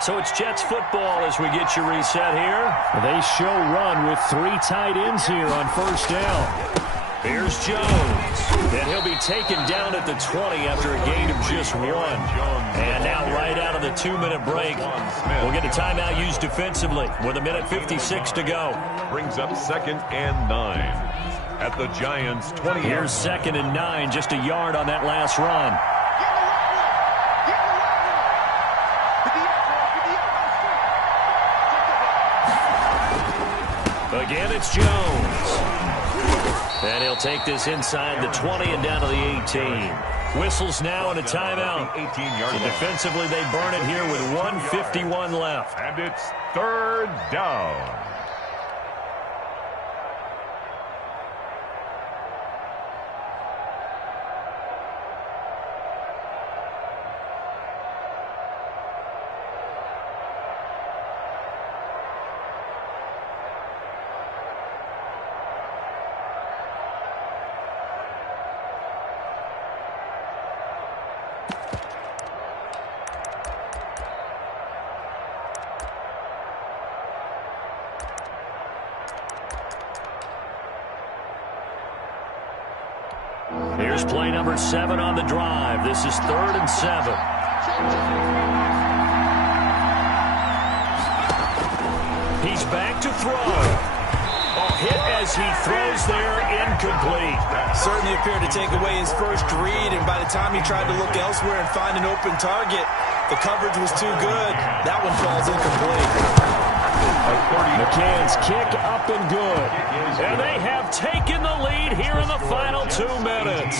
So it's Jets football as we get you reset here. They show run with 3 tight ends here on 1st down. Here's Jones. And he'll be taken down at the 20 after a gain of just 1. And now right out of the 2-minute break, we'll get a timeout used defensively with 1:56 to go. Brings up 2nd and 9 at the Giants' 20. Here's 2nd and 9, just a yard on that last run. Again, it's Jones. And he'll take this inside the 20 and down to the 18. Whistles now and a timeout. So defensively, they burn it here with 1:51 left. And it's 3rd down. Here's play number 7 on the drive. This is 3rd and 7. He's back to throw. Hit as he throws there, incomplete. Certainly appeared to take away his first read, and by the time he tried to look elsewhere and find an open target, the coverage was too good. That one falls incomplete. McCann's kick up and good. And they have taken the lead here in the final 2 minutes.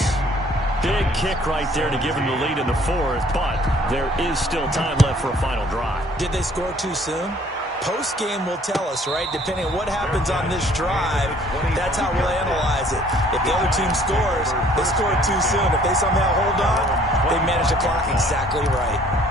Big kick right there to give them the lead in the 4th, but there is still time left for a final drive. Did they score too soon? Post-game will tell us, right? Depending on what happens on this drive, that's how we'll analyze it. If the other team scores, they scored too soon. If they somehow hold on, they manage the clock exactly right.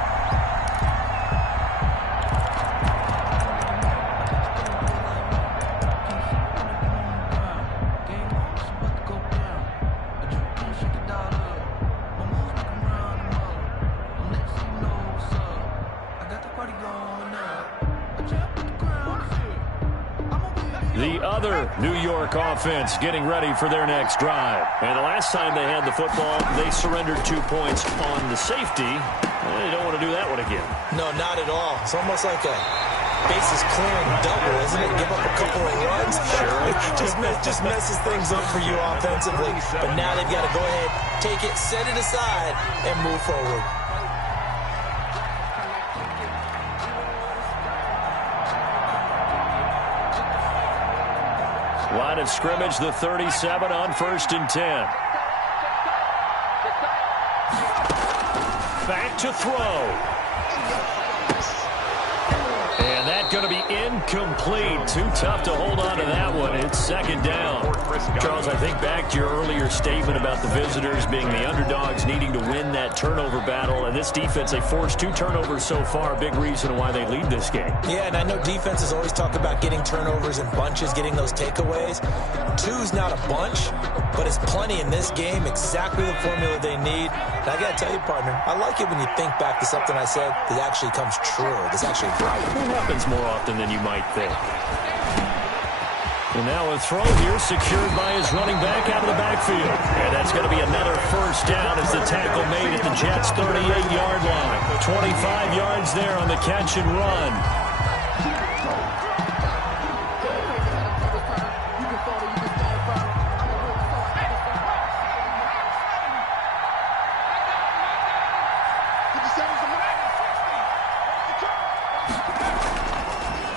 The other New York offense getting ready for their next drive. And the last time they had the football, they surrendered 2 points on the safety. They don't want to do that one again. No, not at all. It's almost like a bases clearing double, isn't it? Give up a couple of runs. Sure. just messes things up for you offensively. But now they've got to go ahead, take it, set it aside, and move forward. Line of scrimmage, the 37 on 1st and 10. Back to throw. And that's going to be incomplete. Too tough to hold on to that one. It's 2nd down. Charles, I think back to your earlier statement about the visitors being the underdogs needing to win that turnover battle. And this defense, they forced 2 turnovers so far. A big reason why they lead this game. Yeah, and I know defenses always talk about getting turnovers in bunches, getting those takeaways. 2's not a bunch, but it's plenty in this game. Exactly the formula they need. And I got to tell you, partner, I like it when you think back to something I said that actually comes true. That's actually right. It happens more often than you might think. And now a throw here secured by his running back out of the backfield. And that's going to be another 1st down as the tackle made at the Jets' 38-yard line. 25 yards there on the catch and run.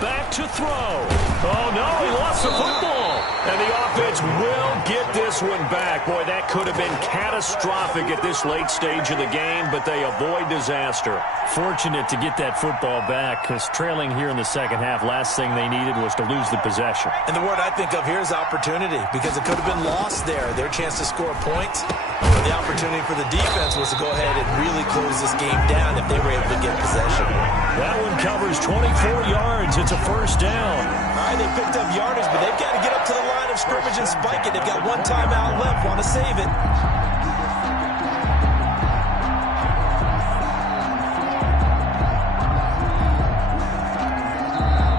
Back to throw. Oh, no, he lost the football. And the offense will get this one back. Boy, that could have been catastrophic at this late stage of the game, but they avoid disaster. Fortunate to get that football back, because trailing here in the second half, last thing they needed was to lose the possession. And the word I think of here is opportunity, because it could have been lost there. Their chance to score points. But the opportunity for the defense was to go ahead and really close this game down if they were able to get possession. That one covers 24 yards. It's a 1st down. All right, they picked up yardage, but they've got to get up to the line of scrimmage and spike it. They've got 1 timeout left. Want to save it.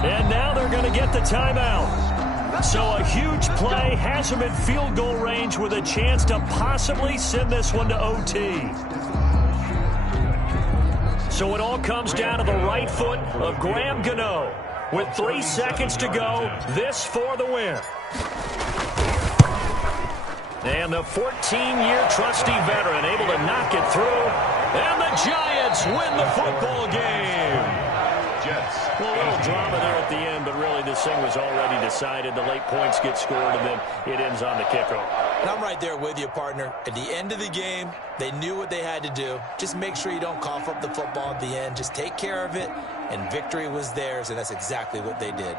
And now they're going to get the timeout. So a huge play has him in field goal range with a chance to possibly send this one to OT. So it all comes down to the right foot of Graham Gano. With 3 seconds to go, this for the win. And the 14-year trusty veteran able to knock it through. And the Giants win the football game. Jets. Well, a little drama there at the end, but really this thing was already decided. The late points get scored, and then it ends on the kickoff. And I'm right there with you, partner. At the end of the game, they knew what they had to do. Just make sure you don't cough up the football at the end. Just take care of it, and victory was theirs, and that's exactly what they did.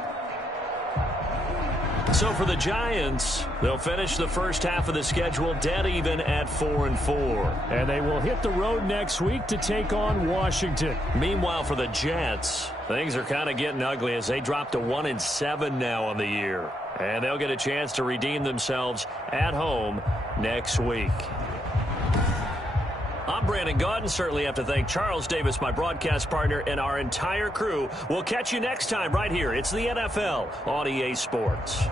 So for the Giants, they'll finish the first half of the schedule dead even at 4-4. And they will hit the road next week to take on Washington. Meanwhile, for the Jets, things are kind of getting ugly as they drop to 1-7 now on the year. And they'll get a chance to redeem themselves at home next week. I'm Brandon Gaudin. Certainly have to thank Charles Davis, my broadcast partner, and our entire crew. We'll catch you next time right here. It's the NFL on EA Sports.